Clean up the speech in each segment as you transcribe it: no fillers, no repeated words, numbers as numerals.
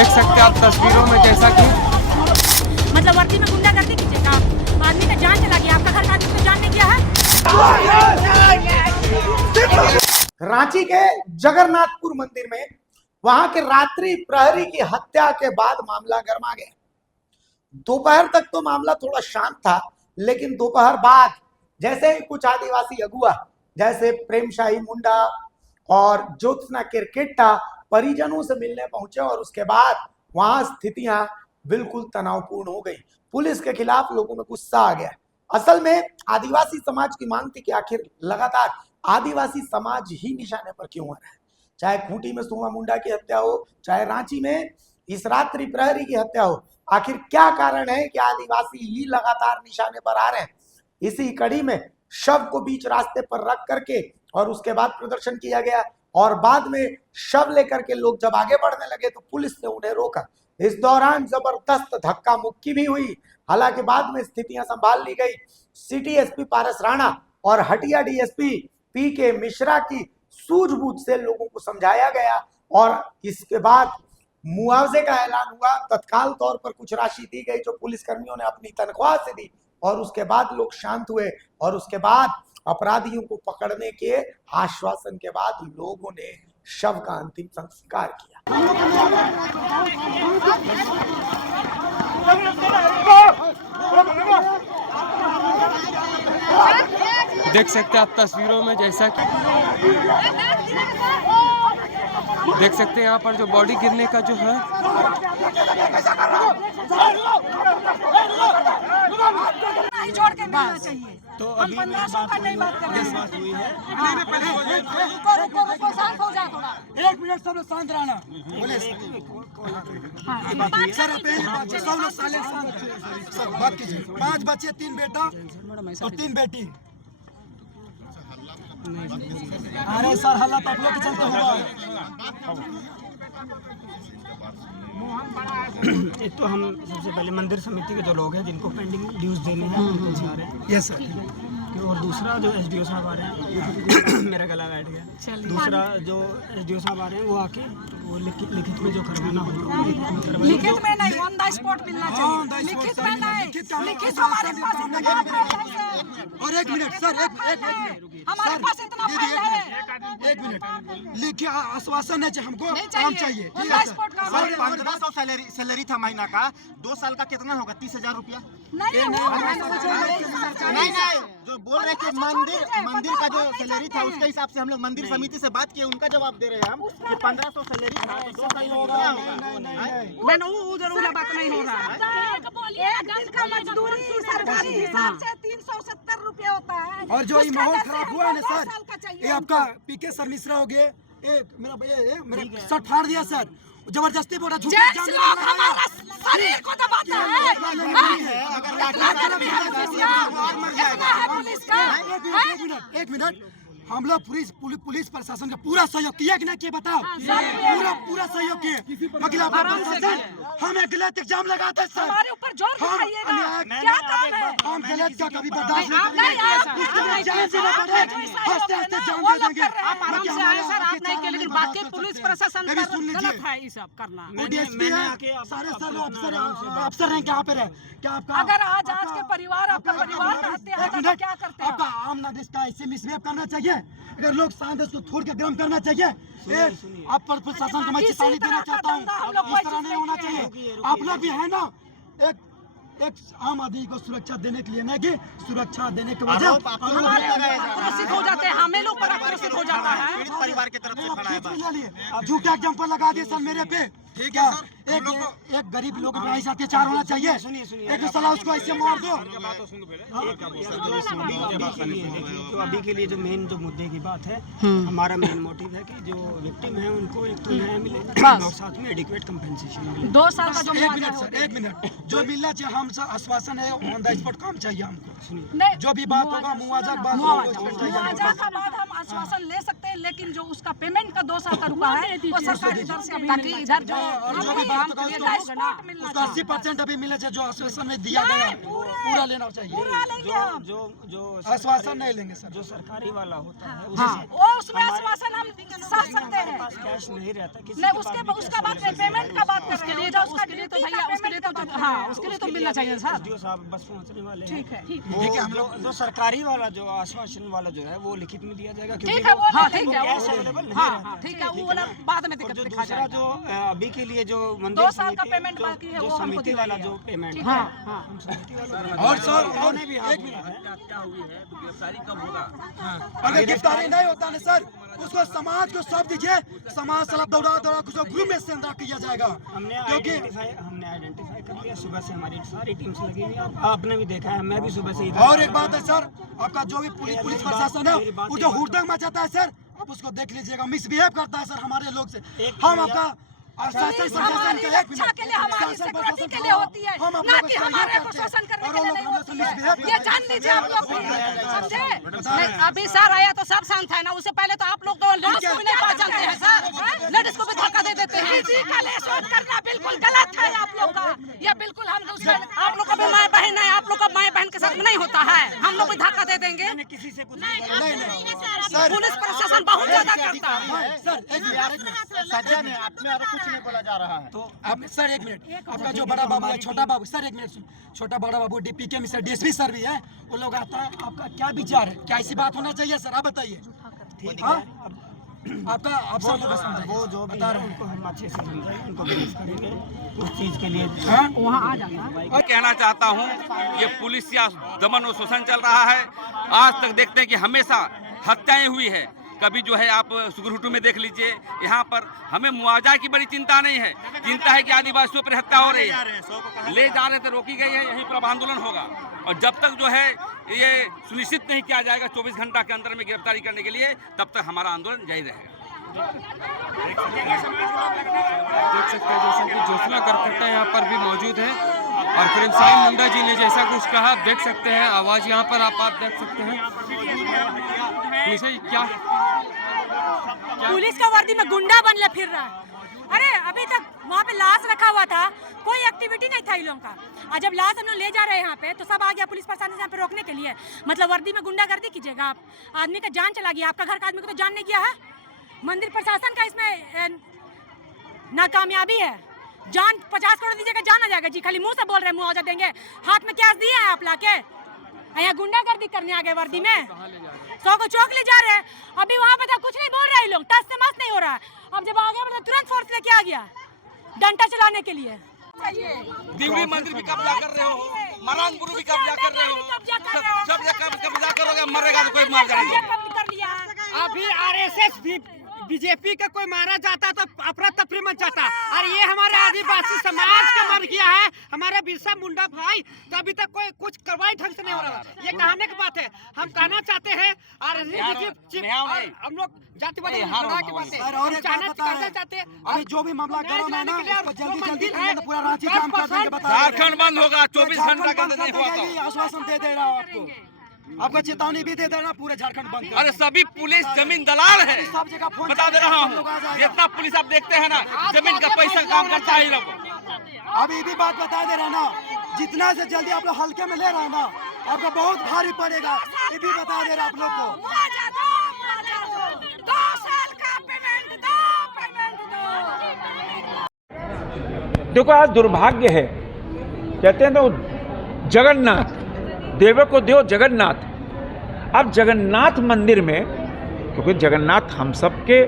देख सकते हैं आप तस्वीरों में जैसा कि मतलब वर्दी में गुंडागर्दी कीजिएगा, आदमी का जान चला गया, आपका घर का आदमी को जान नहीं गया है। रांची के जगन्नाथपुर मंदिर में वहां के रात्रि प्रहरी की हत्या के बाद मामला गर्मा गया। दोपहर तक तो मामला थोड़ा शांत था, लेकिन दोपहर बाद जैसे ही कुछ आदिवासी अगुआ जैसे प्रेमशाही मुंडा और ज्योत्सना किरकेट्टा परिजनों से मिलने पहुंचे और उसके बाद वहां स्थितियां बिल्कुल तनावपूर्ण हो गई। पुलिस के खिलाफ लोगों में गुस्सा आ गया। असल में आदिवासी समाज की मांग थी कि आखिर लगातार आदिवासी समाज ही निशाने पर क्यों आ रहा है। चाहे खूंटी में सुमा मुंडा की हत्या हो, चाहे रांची में इस रात्रि प्रहरी की हत्या हो, आखिर क्या कारण है कि आदिवासी ही लगातार निशाने पर आ रहे हैं। इसी कड़ी में शव को बीच रास्ते पर रख करके और उसके बाद प्रदर्शन किया गया और बाद में शव लेकर के लोग जब आगे बढ़ने लगे तो पुलिस ने उन्हें रोका। इस दौरान जबरदस्त धक्का मुक्की भी हुई। हालांकि बाद में स्थितियां संभाल ली गई। सिटी एसपी पारस राणा और हटिया डीएसपी पीके मिश्रा की सूझबूझ से लोगों को समझाया गया और इसके बाद मुआवजे का ऐलान हुआ। तत्काल तौर पर कुछ राशि दी गई जो पुलिस कर्मियों ने अपनी तनख्वाह से दी और उसके बाद लोग शांत हुए और उसके बाद अपराधियों को पकड़ने के आश्वासन के बाद लोगों ने शव का अंतिम संस्कार किया। देख सकते हैं आप तस्वीरों में जैसा कि देख सकते हैं यहाँ पर जो बॉडी गिरने का जो है जोड़ के मिलना चाहिए। तो हम अभी 1500 का नहीं बात कर रहे हैं। बात हुई है। रुको, शांत हो जा थोड़ा। 1 मिनट सब लोग शांत रहना। बोले सर सब लोग साइलेंट शांत सब बात कीजिए। 5 बच्चे 3 बेटा और 3 बेटी। अरे सर हल्ला तो आप लोग के चलते हुआ। एक तो हम सबसे पहले मंदिर समिति के जो लोग हैं जिनको पेंडिंग ड्यूज देने हैं उनको चाह रहे हैं। Yes sir. और दूसरा जो एसडीओ साहब आ रहे हैं मेरा गला बैठ गया। दूसरा जो एसडीओ साहब आ रहे हैं वो आके वो लिखित में जो करवाना होगा लिखित में नहीं, ऑन द स्पॉट मिलना चाहिए। लिखित में नहीं, लिखित हमारे पास इतना फाइल है। और 1 मिनट सर एक हमारे पास इतना फाइल है। 1 मिनट लिखिए आश्वासन है हमको काम चाहिए। ऑन द स्पॉट का सर 1500 सैलरी था महीना का। 2 साल का कितना होगा? 30,000 रुपया। नहीं जो बोल रहे थे मंदिर का जो सैलरी था उसके हिसाब से हम लोग मंदिर समिति से बात किए, उनका जवाब दे रहे हैं हम कि 1500 सैलरी था तो 2 साल होगा। मैंने उधर वाला बात नहीं हो रहा। एक दिन का मजदूरी सरकारी हिसाब से 370 रुपए होता है। और जो ये माहौल खराब हुआ है ना सर, चाहिए ये आपका पीके सर मिश्रा हो गए। मेरा शर्ट फाड़ दिया सर, जबरदस्ती बोला झूठा इल्जाम लगाया। शरीर को दबाता है। अगर एक मिनट हम लोग पुलिस प्रशासन का पूरा सहयोग किया कि नहीं किया बताओ। पूरा सहयोग किए। अगला प्रशासन हम गलत इल्जाम लगाते सर। हमारे ऊपर जोर दिखाइएगा। क्या काम है? हम गलत का कभी बर्दाश्त नहीं नहीं, करेंगे। आप उसके लिए नहीं जान कर देना रहे पड़े, हैं। हंसते हंसते जान वो दे लोग देंगे। कर रहे हैं। आप आराम से आए सर, आप नहीं किए, लेकिन बाकी पुलिस प्रशासन मेरी सुन लीजिए। गलत है ये सब करना। डीएसपी है, सारे सर अफसर हैं क्या पे रहे क्या आपका? अगर आज के परिवार आपका परिवार का हत्या है तो क्या करते हैं? आपका आम नागरिक का ऐसे मिसबिहेव करना चाहिए। अगर लोग शांत है उसको छोड़ के गर्म करना चाहिए। आप पर प्रशासन को मैं चेतावनी देना चाहता हूँ, इस तरह नहीं होना चाहिए। आप लोग भी है ना एक आम आदमी को सुरक्षा देने के लिए नहीं कि सुरक्षा देने के वजह हमारे आक्रोशित हो जाते हैं, हमें लोग पर आक्रोशित हो जाता है। पीड़ित परिवार की तरफ से खड़ा है बात। झूठा एग्जाम्पल लगा दिए सर मेरे पे। ठीक है एक गरीब लोग पे ऐसा अत्याचार होना चाहिए। एक साला उसको ऐसे मार दो। तो अभी के लिए जो मेन जो मुद्दे की बात है, हमारा मेन मोटिव है कि जो विक्टिम है उनको एक तो न्याय मिले और साथ में एडिक्वेट कंपेंसेशन मिले। 2 साल का जो 1 मिनट सर 1 मिनट जो मिलना चाहिए हम आश्वासन है ऑन द स्पॉट काम चाहिए हमको। नहीं, जो भी बात होगा मुआवजा का बात मुआवजा का बाद हम आश्वासन ले सकते देंगे, लेकिन जो उसका पेमेंट का 2 साल का रुका है वो सरकारी दर से, ताकि इधर जो जो भी बात होगा उसका 80% अभी मिले जो आश्वासन में दिया गया पूरा लेना चाहिए। जो आश्वासन नहीं लेंगे सर, जो सरकारी वाला होता है वो उसमें आश्वासन हम साथ सकते हैं, कैश नहीं रहता किसी नहीं उसका बात नहीं, पेमेंट का बात कर रहे हैं। जो उसका लिए तो भैया उसके लिए तो हाँ उसके लिए तो मिलना चाहिए सर। एसडीओ साहब बस पहुंचने वाले हैं। ठीक है, वो जो सरकारी वाला जो आश्वासन वाला जो है वो लिखित में दिया जाएगा, ठीक है, वो कैश ठीक अवेलेबल नहीं है, रहता। ठीक है, वो वाला बाद में और दिक्कत जो दिखा दूसरा जाएगा। जो अभी के लिए जो 2 साल का पेमेंट बाकी है, जो वो हमको समिति वाला दिलाइएगा। जो पेमेंट ठीक है, है, हम समिति वाला और सर और भी एक मिनट, अगर गिरफ्तारी नहीं होता ना सर, उसको समाज को सब दीजिए, समाज साला दौड़ा कुछ ग्रुप में से अंदर किया जाएगा, हमने क्योंकि आइडेंटिफाई कर लिया। सुबह से हमारी सारी टीम्स लगी हुई है, आपने भी देखा है, मैं भी सुबह से इधर। और एक बात है सर, आपका जो भी पुलिस प्रशासन है वो जो हुड़दंग मचाता है सर, आप उसको देख लीजिएगा, मिसबिहेव करता है सर हमारे लोग से। हम आपका शासन प्रशासन का एक अच्छा के लिए हमारी सिक्योरिटी के लिए होती है, ना कि हमारे को शोषण करने के लिए नहीं होती है। ये जान लीजिए आप लोग, समझे? नहीं, अभी सर आया तो सब शांत है ना, उससे पहले तो आप लोग तो लेडीज को भी नहीं पहचानते हैं सर, लेडीज को भी धक्का दे देते हैं। फिजिकली शोध करना बिल्कुल गलत है आप लोग का, ये बिल्कुल हम आप लोग का भी माँ बहन है, आप लोग का माँ बहन के साथ में नहीं होता है, हम लोग भी धक्का दे देंगे। किसी से कुछ पुलिस प्रशासन बहुत ज्यादा करता है। सर सजा में आप में और कुछ नहीं बोला जा रहा है। तो आप सर एक मिनट, आपका जो बड़ा बाबू है, छोटा बाबू, सर एक मिनट सुन, छोटा बड़ा बाबू डीपीके में सर डीएसपी सर भी है, वो लोग आता है, आपका क्या विचार है, क्या ऐसी बात होना चाहिए सर, आप बताइए। हाँ? आपका आप सब लोग समझाइए, वो जो बता रहे हैं उनको हम अच्छे से समझाएंगे, उनको ब्रीफ करेंगे उस चीज के लिए। वहाँ आ जाता है। मैं कहना चाहता हूं, ये पुलिस या दमन और शोषण चल रहा है। आज तक देखते हैं कि हमेशा हत्याएं हुई है। कभी जो है आप सुगरहुटू में देख लीजिए, यहाँ पर हमें मुआवजा की बड़ी चिंता नहीं है, चिंता है कि आदिवासियों पर हत्या हो रही है, ले जा रहे थे, रोकी गई है, यहीं पर अब आंदोलन होगा। और जब तक जो है ये सुनिश्चित नहीं किया जाएगा 24 घंटा के अंदर में गिरफ्तारी करने के लिए, तब तक हमारा आंदोलन जारी रहेगा। देख सकते हैं जैसा कि ज्योत्सना करकट्टा यहाँ पर भी मौजूद है और प्रेमसाई मुंडा जी ने जैसा कुछ कहा, देख सकते हैं आवाज यहाँ पर आप देख सकते हैं। क्या पुलिस का वर्दी में गुंडा बनले फिर रहा है। अरे अभी तक वहाँ पे लाश रखा हुआ था, कोई एक्टिविटी नहीं था इन लोगों का, और जब लाश हम लोग ले जा रहे हैं यहाँ पे तो सब आ गया पुलिस प्रशासन यहाँ पे रोकने के लिए। मतलब वर्दी में गुंडागर्दी कीजिएगा आप, आदमी का जान चला गया, आपका घर का आदमी को तो जान नहीं गया है। मंदिर प्रशासन का इसमें नाकामयाबी है। जान 50 करोड़ दीजिएगा, जान आ जाएगा जी, खाली मुंह से बोल रहे हैं मुआवजा देंगे, हाथ में कैश दिया है आप लाके, यहाँ गुंडागर्दी करने आ गए वर्दी में, 100 को चौक ले जा रहे हैं। अभी वहाँ पे कुछ नहीं बोल रहे लोग, टस से मस नहीं हो रहा है। अब जब आ गया मतलब तुरंत फोर्स लेके आ गया डंडा चलाने के लिए। दिव्य मंदिर भी कब्जा कर रहे हो, मरानपुर भी कब्जा कर रहे हो, सब जगह कब्जा करोगे, मरेगा तो कोई मार जाएगा। अभी आरएसएस भी बीजेपी का कोई मारा जाता तो अफरा तफरी मच जाता, और ये हमारे आदिवासी समाज का मर गया है, हमारा बिरसा मुंडा भाई, तो अभी तक कोई कुछ कार्रवाई ढंग से नहीं हो रहा। ये कहने की बात है, हम कहना चाहते हैं और हम लोग जातिवादी की बात है, और एक बात बता रहे हैं, अभी जो भी मामला गरम है ना, उसको जल्दी पूरा रांची जाम कर देंगे, बता झारखंड बंद होगा 24 घंटा के अंदर नहीं हुआ तो। आश्वासन दे रहा हूँ आपको चेतावनी भी दे देना, पूरे झारखंड बंद। अरे सभी पुलिस जमीन दलाल है, सब जगह बता दे रहा हूँ, जितना पुलिस आप देखते हैं ना, जमीन का पैसा काम करता है लोग। अब ये भी बात बता दे रहा ना, जितना से जल्दी आप लोग हल्के में ले रहे हैं ना, आपको बहुत भारी पड़ेगा, ये भी बता दे रहा आप लोग को। 2 साल का पेमेंट दो। देखो आज दुर्भाग्य है, कहते हैं तो जगन्नाथ देव को देव जगन्नाथ। अब जगन्नाथ मंदिर में, क्योंकि जगन्नाथ हम सबके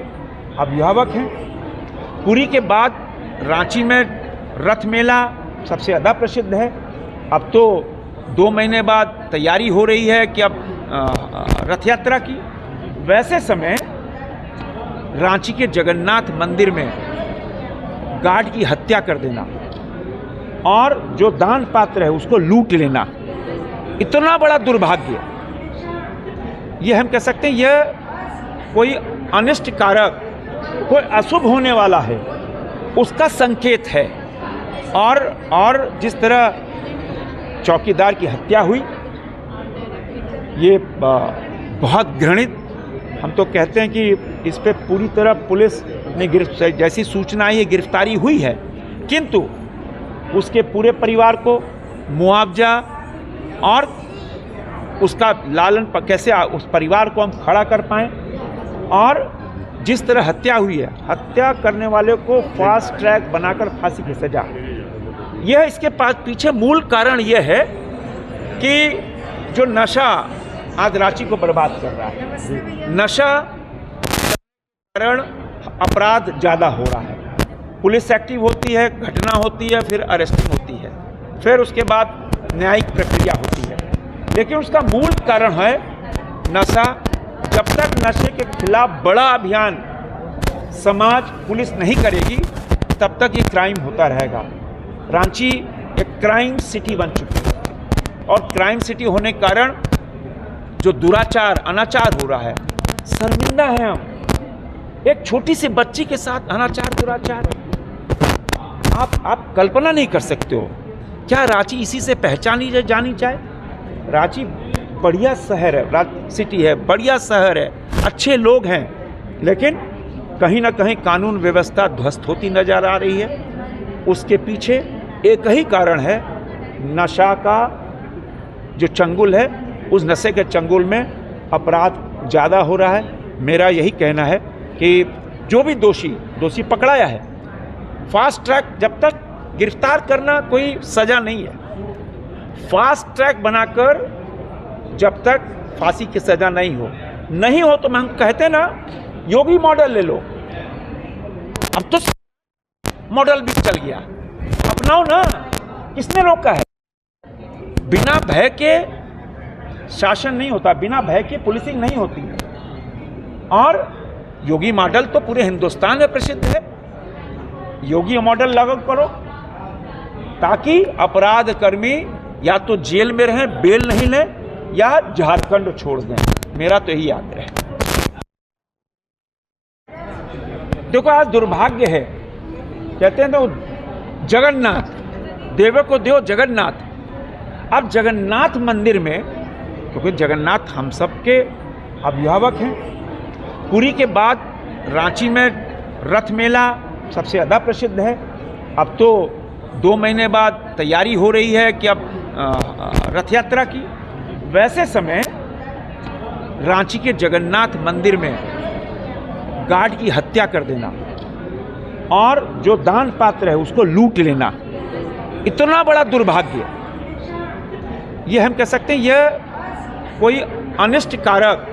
अभिभावक हैं, पुरी के बाद रांची में रथ मेला सबसे ज़्यादा प्रसिद्ध है। अब तो 2 महीने बाद तैयारी हो रही है कि अब रथ यात्रा की। वैसे समय रांची के जगन्नाथ मंदिर में गार्ड की हत्या कर देना और जो दान पात्र है उसको लूट लेना, इतना बड़ा दुर्भाग्य, ये हम कह सकते हैं यह कोई अनिष्ट कारक, कोई अशुभ होने वाला है उसका संकेत है। और जिस तरह चौकीदार की हत्या हुई, ये बहुत घृणित, हम तो कहते हैं कि इस पे पूरी तरह पुलिस ने जैसी सूचना आई है गिरफ्तारी हुई है, किंतु उसके पूरे परिवार को मुआवजा और उसका लालन कैसे उस परिवार को हम खड़ा कर पाएँ, और जिस तरह हत्या हुई है, हत्या करने वाले को फास्ट ट्रैक बनाकर फांसी की सजा, यह इसके पास पीछे मूल कारण यह है कि जो नशा आज रांची को बर्बाद कर रहा है, नशा कारण अपराध ज़्यादा हो रहा है। पुलिस एक्टिव होती है, घटना होती है, फिर अरेस्टिंग होती है, फिर उसके बाद न्यायिक प्रक्रिया होती है, लेकिन उसका मूल कारण है नशा। जब तक नशे के खिलाफ बड़ा अभियान समाज पुलिस नहीं करेगी, तब तक ये क्राइम होता रहेगा। रांची एक क्राइम सिटी बन चुकी है, और क्राइम सिटी होने के कारण जो दुराचार अनाचार हो रहा है, शर्मिंदा है हम। एक छोटी सी बच्ची के साथ अनाचार दुराचार, आप कल्पना नहीं कर सकते हो। क्या रांची इसी से पहचानी जानी चाहे? रांची बढ़िया शहर है, सिटी है, बढ़िया शहर है, अच्छे लोग हैं, लेकिन कहीं ना कहीं कानून व्यवस्था ध्वस्त होती नजर आ रही है। उसके पीछे एक ही कारण है, नशा का जो चंगुल है, उस नशे के चंगुल में अपराध ज़्यादा हो रहा है। मेरा यही कहना है कि जो भी दोषी पकड़ाया है, फास्ट ट्रैक, जब तक गिरफ्तार करना कोई सज़ा नहीं है, फास्ट ट्रैक बनाकर जब तक फांसी की सज़ा नहीं हो तो हम कहते ना, योगी मॉडल ले लो। अब तो मॉडल भी चल गया, अपनाओ ना, किसने रोका है? बिना भय के शासन नहीं होता, बिना भय के पुलिसिंग नहीं होती है, और योगी मॉडल तो पूरे हिंदुस्तान में प्रसिद्ध है। योगी मॉडल लागू करो ताकि अपराध कर्मी या तो जेल में रहें, बेल नहीं लें, या झारखंड छोड़ दें। मेरा तो यही आग्रह है। देखो, आज दुर्भाग्य है, कहते हैं तो जगन्नाथ, देव को देव जगन्नाथ। अब जगन्नाथ मंदिर में, क्योंकि जगन्नाथ हम सबके अभिभावक हैं, पुरी के बाद रांची में रथ मेला सबसे ज़्यादा प्रसिद्ध है। अब तो 2 महीने बाद तैयारी हो रही है कि अब रथ यात्रा की। वैसे समय रांची के जगन्नाथ मंदिर में गार्ड की हत्या कर देना और जो दान पात्र है उसको लूट लेना, इतना बड़ा दुर्भाग्य, ये हम कह सकते हैं यह कोई अनिष्ट कारक,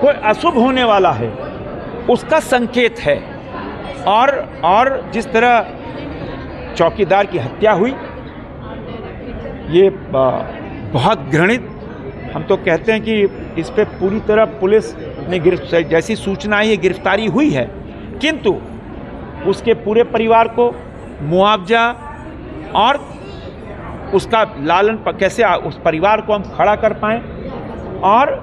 कोई अशुभ होने वाला है, उसका संकेत है। और जिस तरह चौकीदार की हत्या हुई, ये बहुत घृणित, हम तो कहते हैं कि इस पे पूरी तरह पुलिस ने जैसी सूचना आई है गिरफ्तारी हुई है, किंतु उसके पूरे परिवार को मुआवजा और उसका लालन कैसे उस परिवार को हम खड़ा कर पाएँ, और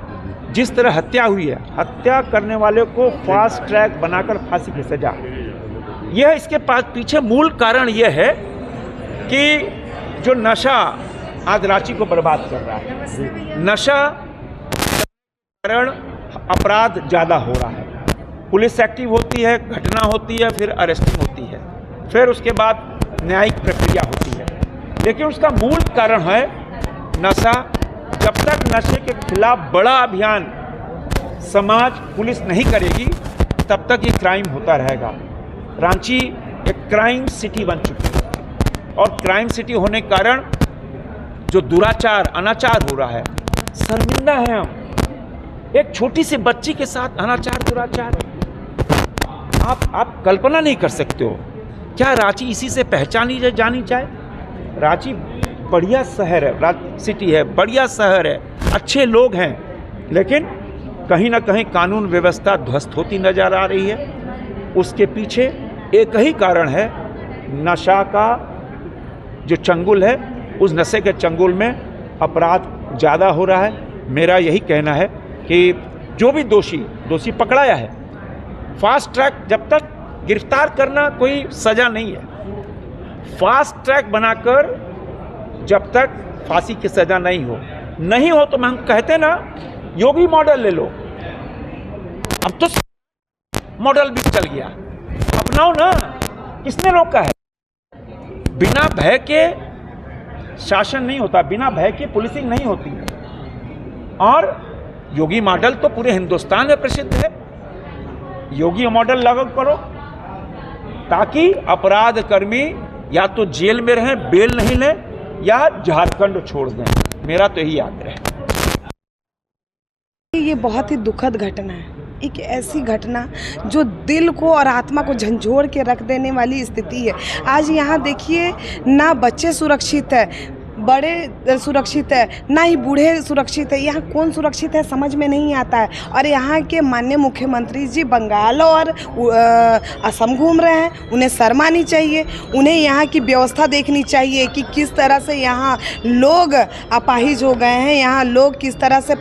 जिस तरह हत्या हुई है, हत्या करने वाले को फास्ट ट्रैक बनाकर फांसी की सजा, यह इसके पास पीछे मूल कारण यह है कि जो नशा आज रांची को बर्बाद कर रहा है, नशा कारण अपराध ज़्यादा हो रहा है। पुलिस एक्टिव होती है, घटना होती है, फिर अरेस्टिंग होती है, फिर उसके बाद न्यायिक प्रक्रिया होती है, लेकिन उसका मूल कारण है नशा। जब तक नशे के खिलाफ बड़ा अभियान समाज पुलिस नहीं करेगी, तब तक ये क्राइम होता रहेगा। रांची एक क्राइम सिटी बन चुकी है, और क्राइम सिटी होने के कारण जो दुराचार अनाचार हो रहा है, शर्मिंदा है हम। एक छोटी सी बच्ची के साथ अनाचार दुराचार, आप कल्पना नहीं कर सकते हो। क्या रांची इसी से पहचानी जानी चाहे? रांची बढ़िया शहर है, सिटी है, बढ़िया शहर है, अच्छे लोग हैं, लेकिन कहीं ना कहीं कानून व्यवस्था ध्वस्त होती नजर आ रही है। उसके पीछे एक ही कारण है, नशा का जो चंगुल है, उस नशे के चंगुल में अपराध ज़्यादा हो रहा है। मेरा यही कहना है कि जो भी दोषी पकड़ाया है, फास्ट ट्रैक, जब तक गिरफ्तार करना कोई सज़ा नहीं है, फास्ट ट्रैक बनाकर जब तक फांसी की सज़ा नहीं हो तो हम कहते ना, योगी मॉडल ले लो। अब तो मॉडल भी चल गया। अपनाओ ना, किसने रोका है? बिना भय के शासन नहीं होता, बिना भय के पुलिसिंग नहीं होती है। और योगी मॉडल तो पूरे हिंदुस्तान में प्रसिद्ध है। योगी मॉडल लागू करो ताकि अपराध कर्मी या तो जेल में रहें, बेल नहीं लें, या झारखंड छोड़ दें। मेरा तो यही आग्रह है। ये बहुत ही दुखद घटना है, एक ऐसी घटना जो दिल को और आत्मा को झंझोड़ के रख देने वाली स्थिति है। आज यहाँ देखिए, ना बच्चे सुरक्षित है, बड़े सुरक्षित है, ना ही बूढ़े सुरक्षित है। यहाँ कौन सुरक्षित है समझ में नहीं आता है। और यहाँ के माननीय मुख्यमंत्री जी बंगाल और असम घूम रहे हैं, उन्हें शर्म आनी चाहिए। उन्हें यहाँ की व्यवस्था देखनी चाहिए कि किस तरह से यहाँ लोग अपाहिज हो गए हैं, यहाँ लोग किस तरह से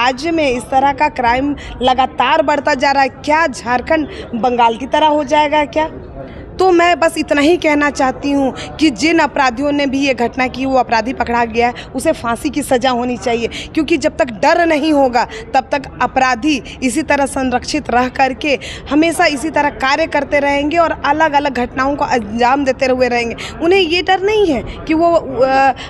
राज्य में इस तरह का क्राइम लगातार बढ़ता जा रहा है। क्या झारखंड बंगाल की तरह हो जाएगा क्या? तो मैं बस इतना ही कहना चाहती हूँ कि जिन अपराधियों ने भी ये घटना की, वो अपराधी पकड़ा गया है, उसे फांसी की सज़ा होनी चाहिए। क्योंकि जब तक डर नहीं होगा तब तक अपराधी इसी तरह संरक्षित रह करके हमेशा इसी तरह कार्य करते रहेंगे और अलग अलग घटनाओं को अंजाम देते हुए रहेंगे। उन्हें ये डर नहीं है कि वो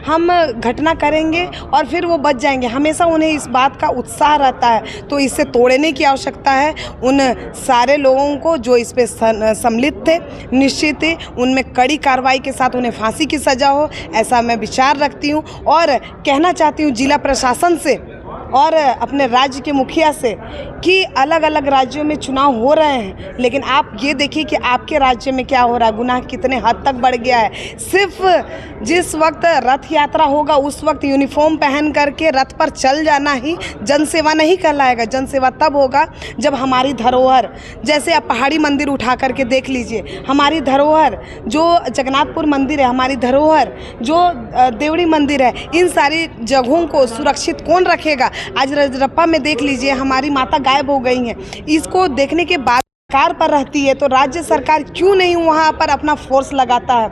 हम घटना करेंगे और फिर वो बच जाएंगे। हमेशा उन्हें इस बात का उत्साह रहता है। तो इसे तोड़ने की आवश्यकता है। उन सारे लोगों को जो इस पर सम्मिलित थे, निश्चित ही उनमें कड़ी कार्रवाई के साथ उन्हें फांसी की सज़ा हो, ऐसा मैं विचार रखती हूँ। और कहना चाहती हूँ जिला प्रशासन से और अपने राज्य के मुखिया से कि अलग अलग राज्यों में चुनाव हो रहे हैं, लेकिन आप ये देखिए कि आपके राज्य में क्या हो रहा है। गुनाह कितने हद तक बढ़ गया है। सिर्फ जिस वक्त रथ यात्रा होगा उस वक्त यूनिफॉर्म पहन करके रथ पर चल जाना ही जनसेवा नहीं कहलाएगा। जनसेवा तब होगा जब हमारी धरोहर, जैसे आप पहाड़ी मंदिर उठा करके देख लीजिए, हमारी धरोहर जो जगन्नाथपुर मंदिर है, हमारी धरोहर जो देवड़ी मंदिर है, इन सारी जगहों को सुरक्षित कौन रखेगा? आज रजरप्पा में देख लीजिए, हमारी माता गायब हो गई हैं। इसको देखने के बाद सरकार पर रहती है, तो राज्य सरकार क्यों नहीं वहाँ पर अपना फोर्स लगाता है?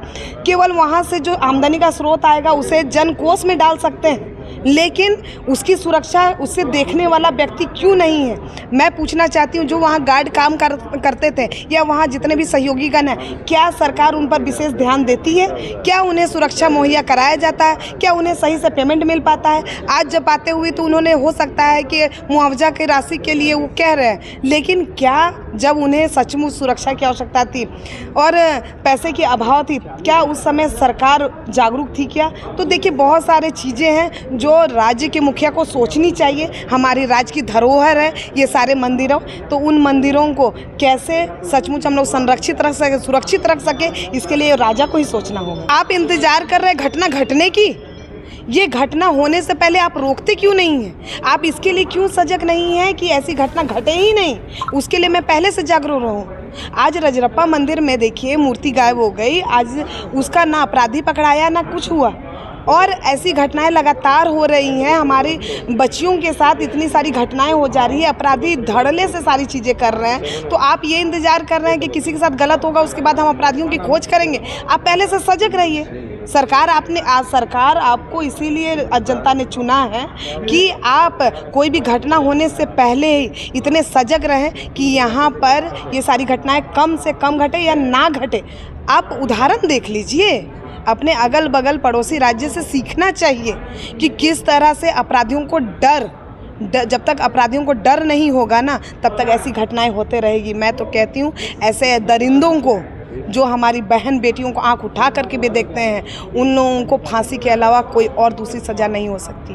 केवल वहाँ से जो आमदनी का स्रोत आएगा उसे जन कोष में डाल सकते हैं, लेकिन उसकी सुरक्षा उससे देखने वाला व्यक्ति क्यों नहीं है? मैं पूछना चाहती हूँ, जो वहाँ गार्ड काम करते थे या वहाँ जितने भी सहयोगीगण हैं, क्या सरकार उन पर विशेष ध्यान देती है? क्या उन्हें सुरक्षा मुहैया कराया जाता है? क्या उन्हें सही से पेमेंट मिल पाता है? आज जब बातें हुई तो उन्होंने, हो सकता है कि मुआवजा की राशि के लिए वो कह रहे हैं, लेकिन क्या जब उन्हें सचमुच सुरक्षा की आवश्यकता थी और पैसे की अभाव थी, क्या उस समय सरकार जागरूक थी क्या? तो देखिए, बहुत सारे चीज़ें हैं जो राज्य के मुखिया को सोचनी चाहिए। हमारी राज्य की धरोहर है ये सारे मंदिरों, तो उन मंदिरों को कैसे सचमुच हम लोग संरक्षित रख सके, सुरक्षित रख सके, इसके लिए राजा को ही सोचना होगा। आप इंतजार कर रहे हैं घटना घटने की, ये घटना होने से पहले आप रोकते क्यों नहीं हैं? आप इसके लिए क्यों सजग नहीं हैं कि ऐसी घटना घटे ही नहीं? उसके लिए मैं पहले से जागरूक रहूँ। आज रजरप्पा मंदिर में देखिए मूर्ति गायब हो गई, आज उसका ना अपराधी पकड़ाया ना कुछ हुआ, और ऐसी घटनाएं लगातार हो रही हैं। हमारी बच्चियों के साथ इतनी सारी घटनाएं हो जा रही है, अपराधी धड़ल्ले से सारी चीज़ें कर रहे हैं। तो आप ये इंतज़ार कर रहे हैं कि किसी के साथ गलत होगा उसके बाद हम अपराधियों की खोज करेंगे? आप पहले से सजग रहिए। सरकार आपको इसीलिए जनता ने चुना है कि आप कोई भी घटना होने से पहले ही इतने सजग रहें कि यहाँ पर ये सारी घटनाएं कम से कम घटे या ना घटे। आप उदाहरण देख लीजिए, अपने अगल बगल पड़ोसी राज्य से सीखना चाहिए कि किस तरह से अपराधियों को जब तक अपराधियों को डर नहीं होगा ना, तब तक ऐसी घटनाएं होते रहेगी। मैं तो कहती हूँ ऐसे दरिंदों को, जो हमारी बहन बेटियों को आंख उठा करके भी देखते हैं, उन लोगों को फांसी के अलावा कोई और दूसरी सज़ा नहीं हो सकती।